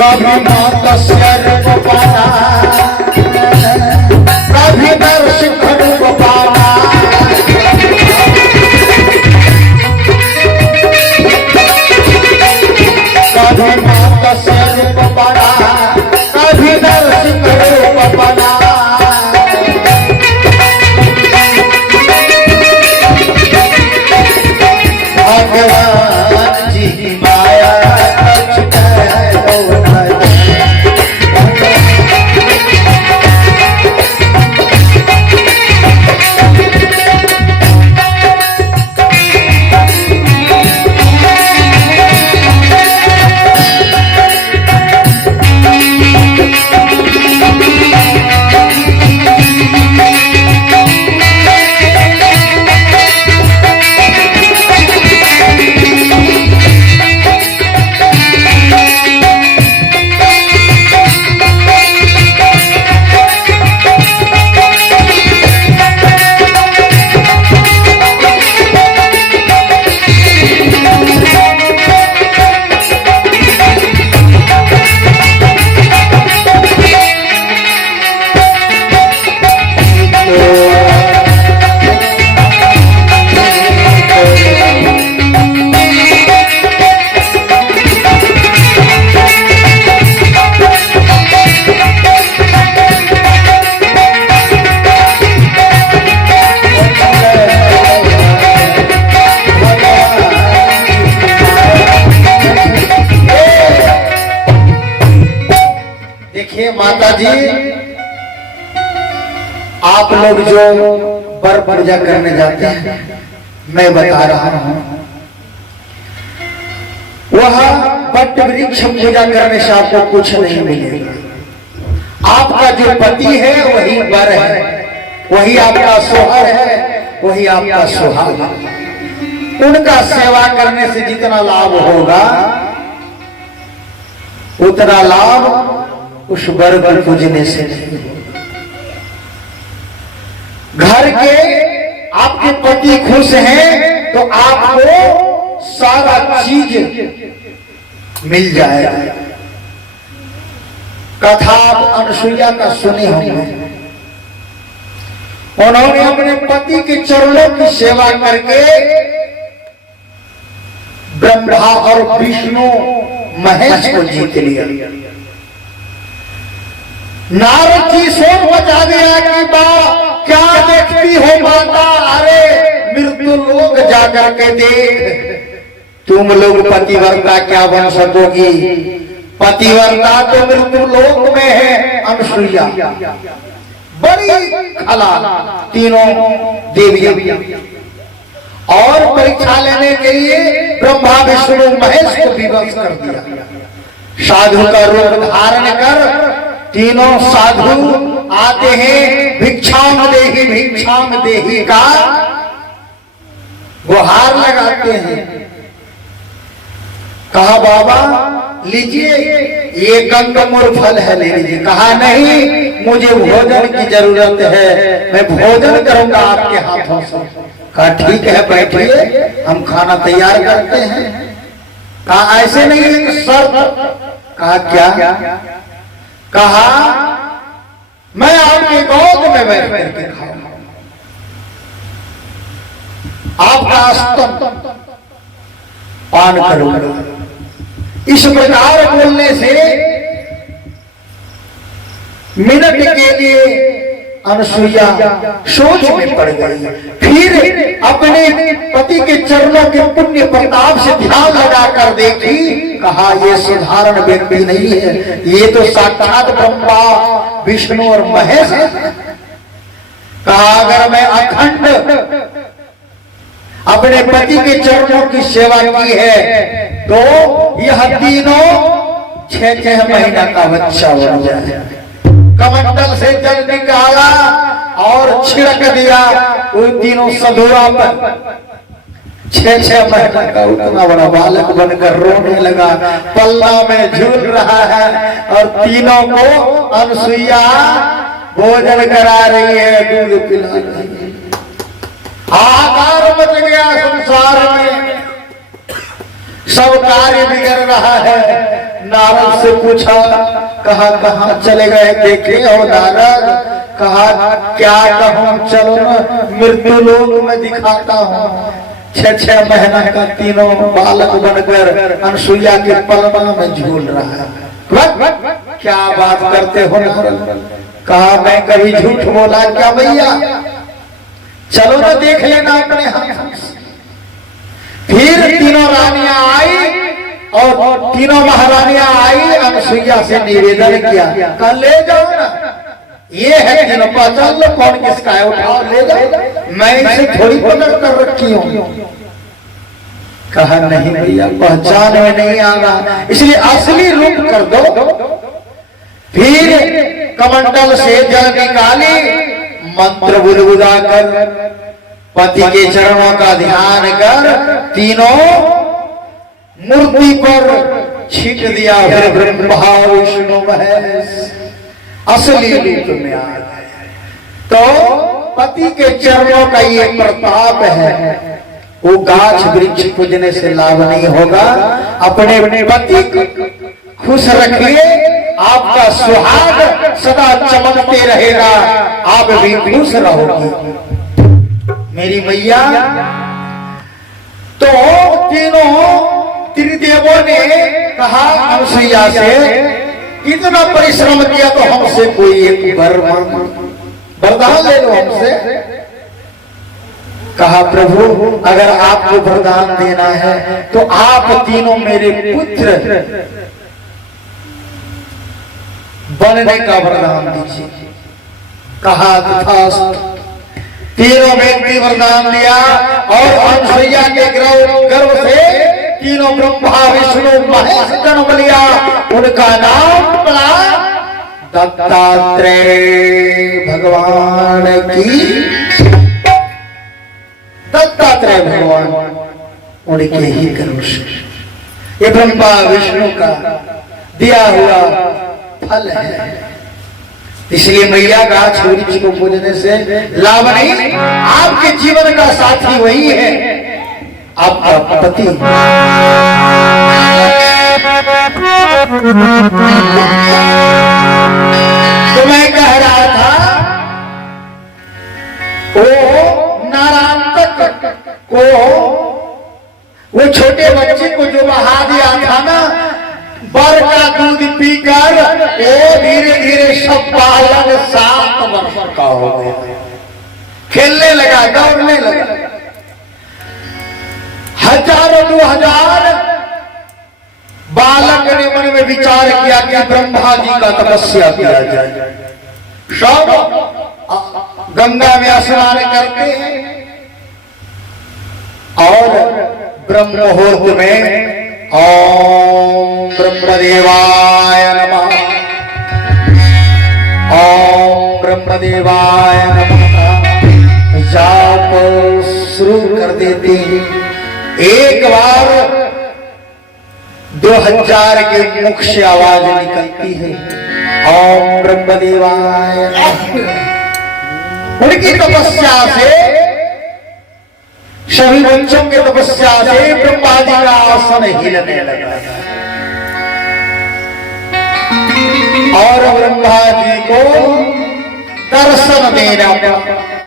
कभी मत्स्य रूप पाना, कभी नरसिंह रूप पाना, कभी मत्स्य रूप पाना, कभी नरसिंह रूप पाना। भगवान जी की माया माता जी, आप लोग जो वर पूजा करने जाते हैं, मैं बता रहा हूं, वह वट वृक्ष पूजा करने से आपको कुछ नहीं मिलेगा। आपका जो पति है वही वर है, वही आपका सोहर है, वही आपका सुहाग। उनका सेवा करने से जितना लाभ होगा उतना लाभ उस वर को पूजने से नहीं। घर के आपके पति खुश हैं तो आपको सारा चीज मिल जाएगा। कथा अनुसुईया का सुने होंगे, उन्होंने अपने पति के चरणों की सेवा करके ब्रह्मा और विष्णु महेश को जीत लिया। नारद जी सोच बचा दिया कि बा क्या देखती हो माता, अरे मृत्यु लोक जाकर के देख, तुम लोग पतिव्रता क्या बन सकोगी, पतिव्रता तो मृत्यु लोक में है। अनुसुईया बड़ी खला तीनों देवियां, और परीक्षा लेने के लिए ब्रह्मा विष्णु महेश को विवश कर दिया। साधु का रूप धारण कर तीनों साधु आते हैं, भिक्षाम देही का गुहार लगाते हैं। कहा बाबा लीजिए ये कंकमुर फल है, ले लीजिए। कहा नहीं, मुझे भोजन की जरूरत है, मैं भोजन करूंगा आपके हाथों से। कहा ठीक है बैठिए, हम खाना तैयार करते हैं। कहा ऐसे नहीं एक शर्त। कहा क्या? कहा मैं आपके गोद में बैठ करके खाऊंगा, आपका स्तन पान करूंगा। इस प्रकार बोलने से मिनट के लिए अनुसुईया सोच में पड़ गई। फिर अपने पति के चरणों के पुण्य प्रताप से ध्यान लगाकर देखी। कहा ये साधारण व्यक्ति नहीं है, ये तो साक्षात ब्रह्मा विष्णु और महेश है। कहा अगर मैं अखंड अपने पति के चरणों की सेवा की है तो यह तीनों 6-6 महीना का बच्चा बन जाए। कमंडल से जल निकाला और छिड़क दिया उन तीनों सधुआ पर। 6-6 महीना का उतना बड़ा बालक बनकर रोने लगा, पल्ला में झूल रहा है और तीनों को अनुसुईया भोजन करा रही है, दूध पिला रही है। हाहाकार मच गया संसार में, सब कार्य बिगड़ रहा है। नारद से पूछा, कहा कहाँ चले गए देखे हो नारद? कहा क्या कहूँ, चलो न मृत्यु लोक में दिखाता हूँ। 6 महीना का तीनों बालक बनकर अनसुईया के पलना में झूल रहा है। क्या बात करते हो नारद? कहा मैं कभी झूठ बोला क्या भैया? चलो ना देख लेना अपने हाथ। फिर तीनों रानियां आई और तीनों महारानियां आई, अनसुईया से निवेदन किया, कल ले जाओ ना, ये है तीनों, पहचान लो कौन किसका है, उठाओ ले जाओ, मैं इसे थोड़ी पकड़ कर रखी हूं। कहा नहीं भैया, पहचान में नहीं आ रहा, इसलिए असली रूप कर दो। फिर कमंडल से जल निकाली, मंत्र बुलबुला कर पति के चरणों का ध्यान कर तीनों मूर्ति पर छींट दिया। फिर ब्रह्मा विष्णु महेश असली रूप में आ गए। तो पति के चरणों का ये प्रताप है। वो गाछ वृक्ष पूजने से लाभ नहीं होगा, अपने पति को खुश रखिए, आपका सुहाग सदा चमकते रहेगा, आप भी खुश रहोगी मेरी मैया। तो तीनों त्रिदेवों ने कहा अनसुईया से, इतना परिश्रम किया तो हमसे कोई एक वरदान ले लो हमसे। कहा प्रभु अगर आपको वरदान देना है तो आप तीनों मेरे पुत्र बनने का वरदान दीजिए। कहा तथास्तु। तीनों व्यक्ति वरदान दिया और अनसुईया के गर्भ से तीनों ब्रह्मा विष्णु महेश जन्म लिया। उनका नाम पड़ा दत्तात्रेय भगवान की। दत्तात्रेय भगवान उनके ही गर्भ से, ये ब्रह्मा विष्णु का दिया हुआ फल है। इसलिए मैया गाछ वृक्ष को पूजने से लाभ नहीं, आपके जीवन का साथी वही है, आपका पति। तो मैं कह रहा था वो नारायण को, वो छोटे बच्चे को जो बहा दिया था ना, बर का दूध पीकर वो धीरे धीरे सब बालक 7 वर्ष का हो गया, खेलने लगा, दौड़ने लगा। हजारों 2000 बालक ने मन में विचार किया कि ब्रह्मा जी का तपस्या किया जाए। सब गंगा में स्नान करते हैं और ब्रह्म मुहूर्त में ओम ब्रह्मदेवाय नमः, ओम ब्रह्मदेवाय नमः जाप शुरू कर देते हैं। एक बार 2000 के मुख से आवाज निकलती है, ओम ब्रह्मदेवाय नमः। उनकी तपस्या से, सभी बच्चों की तपस्या से ब्रह्मा जी का आसन हिलने लगा और ब्रह्मा जी को दर्शन देना पड़ा।